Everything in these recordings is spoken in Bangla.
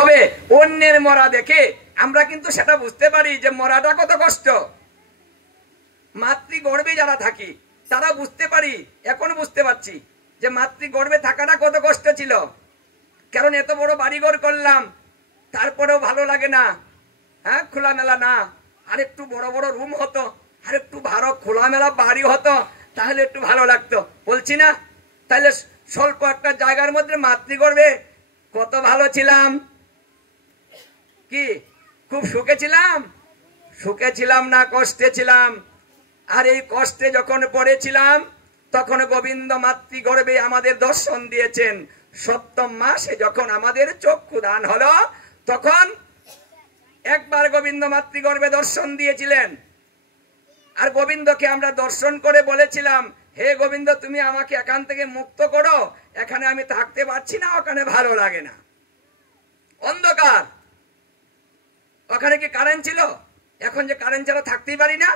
তবে অন্যের মরা দেখে আমরা কিন্তু সেটা বুঝতে পারি যে মরাটা কত কষ্ট। মাতৃগর্ভে যারা থাকি তারা বুঝতে পারি, এখন বুঝতে পারছি যে মাতৃগর্ভে থাকাটা কত কষ্ট ছিল। কারণ এত বড় বাড়িঘর করলাম, তারপরেও ভালো লাগে না, হ্যাঁ, খোলামেলা না। আর একটু বড় বড় রুম হতো, আর একটু ভালো খোলামেলা বাড়ি হতো, তাহলে একটু ভালো লাগতো, বলছি না? তাহলে স্বল্প একটা জায়গার মধ্যে মাতৃগর্ভে কত ভালো ছিলাম। কি খুব সুখে ছিলাম? সুখে ছিলাম না কষ্টে ছিলাম? আর এই কষ্টে যখন পড়েছিলাম তখন গোবিন্দ মাতৃগর্ভে আমাদের দর্শন দিয়েছেন। সপ্তম মাসে যখন আমাদের চক্ষু দান হলো তখন একবার গোবিন্দ মাতৃগর্ভে দর্শন দিয়েছিলেন। আর গোবিন্দকে আমরা দর্শন করে বলেছিলাম, হে গোবিন্দ, তুমি আমাকে এখান থেকে মুক্ত করো, এখানে আমি থাকতে পারছি না, ওখানে ভালো লাগে না, অন্ধকার। ওখানে কি কারেন্ট ছিল? এখন যে কারেন্ট ছাড়া থাকতেই পারি না,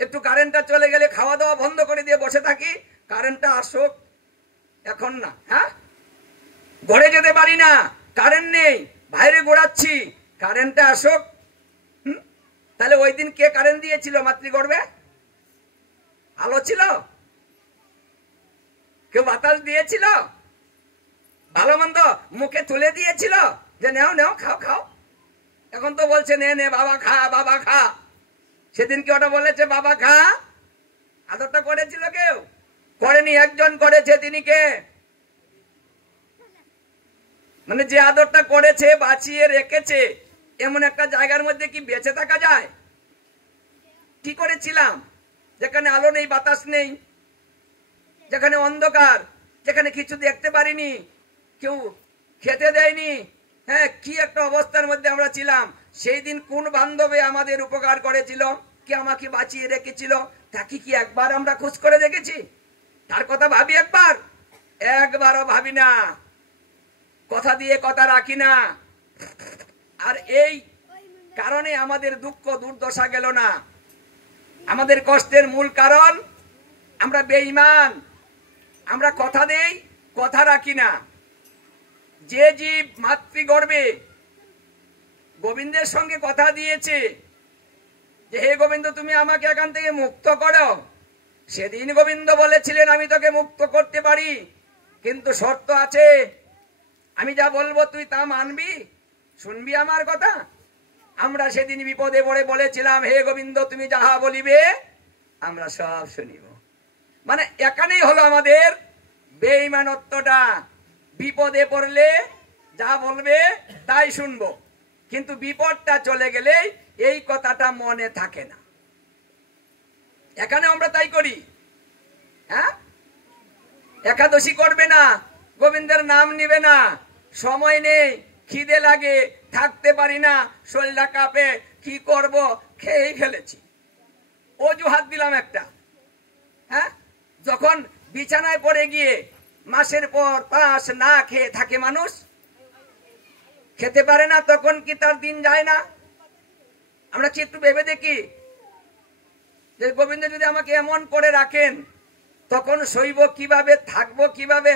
একটু কারেন্টটা চলে গেলে খাওয়া দাওয়া বন্ধ করে দিয়ে বসে থাকি, কারেন্টটা আসুক, এখন না, হ্যাঁ, ঘরে যেতে পারি না, কারেন্ট নেই, বাইরে ঘোরাচ্ছি, কারেন্টটা আসুক। তাহলে ওই দিন কে কারেন্ট দিয়েছিল মাতৃগর্ভে? আলো ছিল? কেউ বাতাস দিয়েছিল? ভালো মন্দ মুখে তুলে দিয়েছিল যে নেও নেও, খাও খাও? এখন তো বলছে নে নে বাবা খা, বাবা খা। সেদিন কি ওটা বলেছে বাবা খা? আদরটা করেছিল? কেউ করেনি, একজন করেছে। তিনি কে? মানে যে আদরটা করেছে, বাঁচিয়ে রেখেছে, এমন একটা জায়গার মধ্যে কি বেঁচে থাকা যায়? কি করেছিলাম? যেখানে আলো নেই, বাতাস নেই, যেখানে অন্ধকার, যেখানে কিছু দেখতে পারিনি, কেউ খেতে দেয়নি, হ্যাঁ, কি একটা অবস্থার মধ্যে আমরা ছিলাম। সেই দিন কোন বান্ধবে আমাদের উপকার করেছিল, কে আমাকে বাঁচিয়ে রেখেছিল, তাকে কি একবার আমরা খোঁজ করে দেখেছি? তার কথা ভাবি একবার? একবারও ভাবি না, কথা দিয়ে কথা রাখি না। আর এই কারণে আমাদের দুঃখ দুর্দশা গেল না। আমাদের কষ্টের মূল কারণ আমরা বেঈমান, আমরা কথা দেই, কথা রাখি না। যে জীব মাতৃগর্ভে গোবিন্দের সঙ্গে কথা দিয়েছে যে হে গোবিন্দ, তুমি আমাকে এখান থেকে মুক্ত করো, সেদিন গোবিন্দ বলেছিলেন আমি তোকে মুক্ত করতে পারি, কিন্তু শর্ত আছে, আমি যা বলবো তুই তা মানবি, শুনবি আমার কথা। আমরা সেদিন বিপদে পড়ে বলেছিলাম, হে গোবিন্দ, তুমি যাহা বলিবে আমরা সব শুনিব। মানে এখানেই হলো আমাদের বেঈমানত্বটা। বিপদে পড়লে যা বলবে তাই শুনবো, কিন্তু বিপদটা চলে গেলে এই কথাটা মনে থাকে না। এখানে আমরা তাই করি। হ্যাঁ, একাদশী করবে না, গোবিন্দের নাম নিবে না, সময় নেই, খিদে লাগে, থাকতে পারি না, শরীরটা কাঁপে, কি করব, খেয়েই ফেলেছি, অজুহাত দিলাম একটা। হ্যাঁ, যখন বিছানায় পড়ে গিয়ে মাসের পর মাস না খেয়ে থাকে মানুষ, খেতে পারে না, তখন কি তার দিন যায় না? আমরা কি একটু ভেবে দেখি যে গোবিন্দ যদি আমাকে এমন করে রাখেন তখন সইব কিভাবে, থাকবো কিভাবে?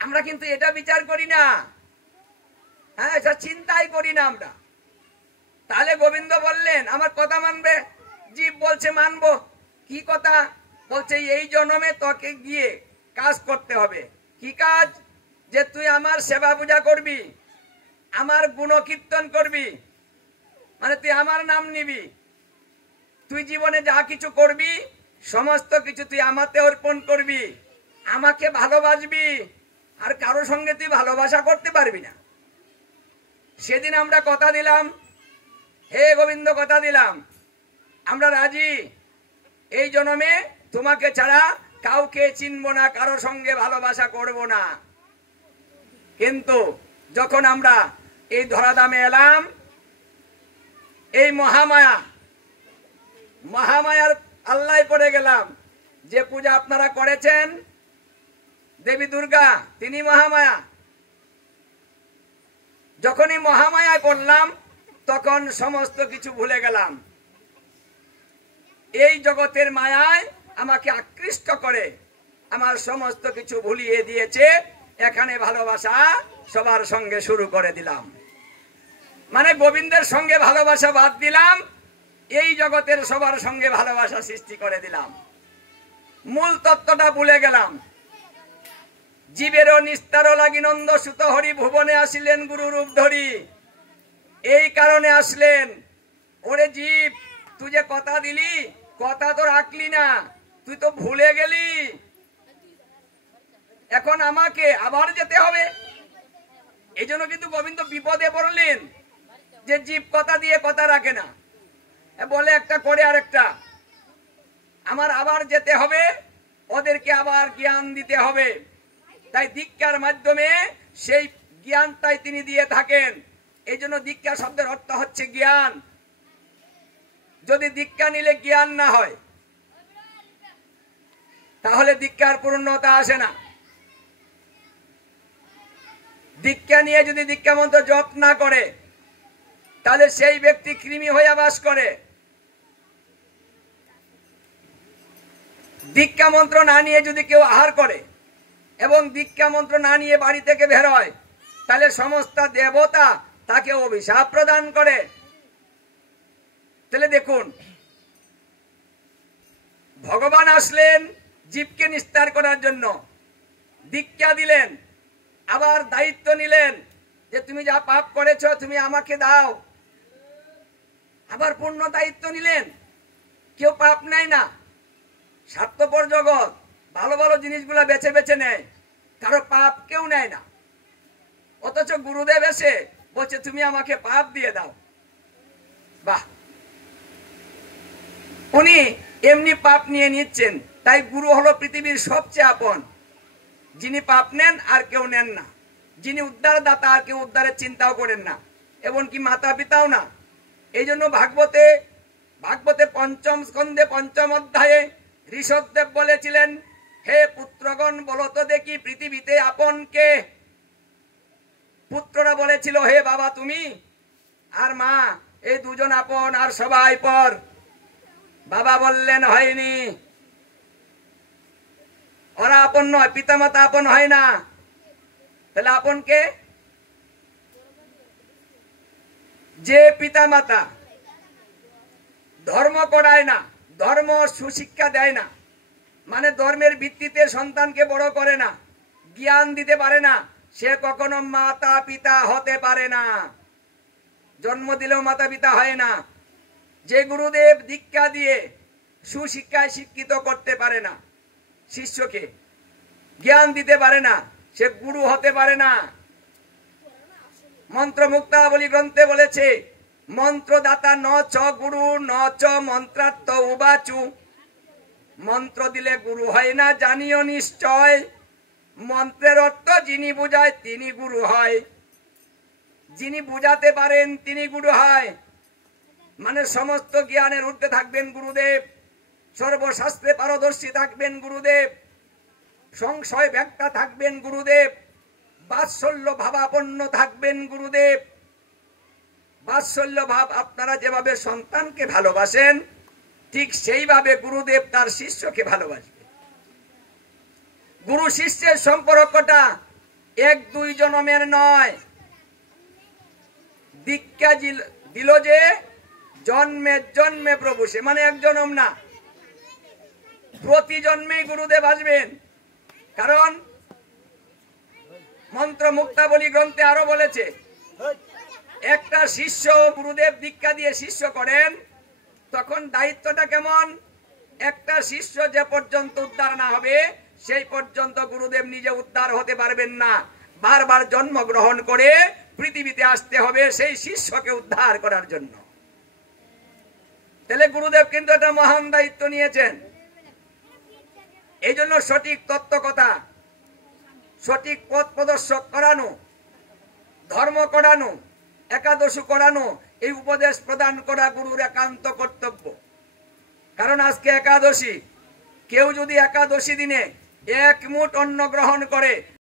আমরা কিন্তু এটা বিচার করি না, হ্যাঁ, এটা চিন্তাই করি না আমরা। তাহলে গোবিন্দ বললেন আমার কথা মানবে, জীব বলছে মানবো। কি কথা বলছে? এই জন্মে তোকে গিয়ে কাজ করতে হবে। কি কাজ? যে তুই আমার সেবা পূজা করবি, আমার গুণকীর্তন করবি, মানে তুই আমার নাম নিবি, তুই জীবনে যা কিছু করবি সমস্ত কিছু তুই আমাতে অর্পণ করবি, আমাকে ভালোবাসবি, আর কারো সঙ্গে তুই ভালোবাসা করতে পারবি না। সেদিন আমরা কথা দিলাম, হে গোবিন্দ, কথা দিলাম আমরা রাজি, এই জন্মে তোমাকে ছাড়া কাউকে চিনব না, কারো সঙ্গে ভালোবাসা করব না। কিন্তু যখন আমরা এই ধরাধামে এলাম, এই মহামায়ার আল্লায় পড়ে গেলাম। যে পূজা আপনারা করেছেন দেবী দুর্গা, তিনি মহামায়া। যখনই মহামায়ায় পড়লাম তখন সমস্ত কিছু ভুলে গেলাম। এই জগতের মায়ায় আমাকে আকৃষ্ট করে আমার সমস্ত কিছু ভুলিয়ে দিয়েছে। এখানে ভালোবাসা সবার সঙ্গে শুরু করে দিলাম। মানে গোবিন্দের সঙ্গে ভালোবাসা বাদ দিলাম, এই জগতের সবার সঙ্গে ভালোবাসা সৃষ্টি করে দিলাম। মূল তত্ত্বটা ভুলে গেলাম। জীবেরও নিস্তার লাগি নন্দ সুত হরি ভুবনে আসিলেন গুরু রূপ ধরি। এই কারণে আসলেন, ওরে জীব তুই যে কথা দিলি, কথা তো রাখলি না, তুই তো ভুলে গেলি, এখন আমাকে আবার যেতে হবে। এই জন্য কিন্তু গোবিন্দ বিপদে পড়লেন যে জীব কথা দিয়ে কথা রাখে না, বলে একটা করে আরেকটা, আমার আবার যেতে হবে, ওদেরকে আবার জ্ঞান দিতে হবে। তাই দীক্ষার মাধ্যমে সেই জ্ঞানটাই তিনি দিয়ে থাকেন। এই জন্য দীক্ষা শব্দের অর্থ হচ্ছে জ্ঞান। যদি দীক্ষা নিলে জ্ঞান না হয় তাহলে দীক্ষার পূর্ণতা আসে না। দীক্ষা নিয়ে যদি দীক্ষা মন্ত্র জপ না করে তাহলে সেই ব্যক্তি কৃমি হয়ে বাস করে। দীক্ষা মন্ত্র না নিয়ে যদি কেউ আহার করে এবং দীক্ষা মন্ত্র না নিয়ে বাড়ি থেকে বের হয় তাহলে সমস্ত দেবতা তাকে অভিশাপ প্রদান করে। তাহলে দেখুন, ভগবান আসলেন জীবকে নিস্তার করার জন্য, দীক্ষা দিলেন, আবার দায়িত্ব নিলেন যে তুমি যা পাপ করেছো তুমি আমাকে দাও, আবার পূর্ণ দায়িত্ব নিলেন। কেউ পাপ নেয় না, স্বার্থপর জগৎ ভালো ভালো জিনিসগুলা বেছে বেছে নেয়, কারো পাপ কেউ নেয় না। অথচ গুরুদেব এসে বলছে তুমি আমাকে পাপ দিয়ে দাও। বাহ, উনি এমনি পাপ নিয়ে নিচ্ছেন। তাই গুরু হলো পৃথিবীর সবচেয়ে আপন, যিনি পাপ নেন আর কেউ নেন না, যিনি উদ্ধার দাতা আর কেউ উদ্ধারের চিন্তাও করেন না, এমনকি মাতা পিতাও না। এই জন্য ভাগবতে পঞ্চম স্কন্ধে পঞ্চম অধ্যায়ে ঋষভদেব বলেছিলেন, হে পুত্রগণ বলো তো দেখি পৃথিবীতে আপন কে? পুত্ররা বলেছিল হে বাবা তুমি, আর মা, এই দুজন আপন আর সবাই পর। বাবা বললেন হয়নি, ওরা আপন নয়, পিতামাতা আপন হয় না। তাহলে আপন কে? যে পিতামাতা ধর্ম করায় না, ধর্ম সুশিক্ষা দেয় না, মানে ধর্মের ভিত্তিতে সন্তানকে বড় করে না, জ্ঞান দিতে পারে না, সে কখনো মাতা পিতা হতে পারে না। জন্ম দিলেও মাতা পিতা হয় না। যে গুরুদেব দীক্ষা দিয়ে সুশিক্ষায় শিক্ষিত করতে পারে না শিষ্যকে, জ্ঞান দিতে পারে না, সে গুরু হতে পারে না। মন্ত্র মুক্তাবলী গ্রন্থে বলেছে, মন্ত্রদাতা ন চ গুরু ন চ মন্ত্রার্থ উবাচু। মন্ত্র দিলে গুরু হয় না জানিও নিশ্চয়, মন্ত্রের অর্থ যিনি বুঝায় তিনি গুরু হয়। যিনি বুঝাতে পারেন তিনি গুরু হয়। মানে সমস্ত জ্ঞানের ঊর্ধ্বে থাকবেন গুরুদেব, সর্বশাস্ত্রে পারদর্শী থাকবেন গুরুদেব, সংশয় ব্যাখ্যা থাকবেন গুরুদেব, বাৎসল্য ভাবাপন্ন থাকবেন গুরুদেব। বাৎসল্য ভাব, আপনারা যেভাবে সন্তানকে ভালোবাসেন ঠিক সেইভাবে গুরুদেব তার শিষ্যকে ভালোবাসবে। গুরু শিষ্যের সম্পর্কটা এক দুই জন্মের নয়। দীক্ষা দিল যে জন্মে জন্মে প্রভু, সে মানে এক জন্ম না, প্রতি জন্মেই গুরুদেব আসবেন। কারণ মন্ত্র মুক্তাবলী গ্রন্থে আরো বলেছে, একটা শিষ্য গুরুদেব দীক্ষা দিয়ে শিষ্য করেন তখন দায়িত্বটা কেমন? একটা শিষ্য যে পর্যন্ত উদ্ধার না হবে সেই পর্যন্ত গুরুদেব নিজে উদ্ধার হতে পারবেন না। বারবার জন্মগ্রহণ করে পৃথিবীতে আসতে হবে সেই শিষ্যকে উদ্ধার করার জন্য। তাহলে গুরুদেব কিন্তু একটা মহান দায়িত্ব নিয়েছেন। এই জন্য সঠিক তত্ত্ব কথা, সঠিক পথ প্রদর্শক করানো, ধর্ম করানো, একাদশী করানো, এই উপদেশ প্রদান করা গুরুর একান্ত কর্তব্য। কারণ আজকে একাদশী, কেউ যদি একাদশী দিনে এক মুঠ অন্ন গ্রহণ করে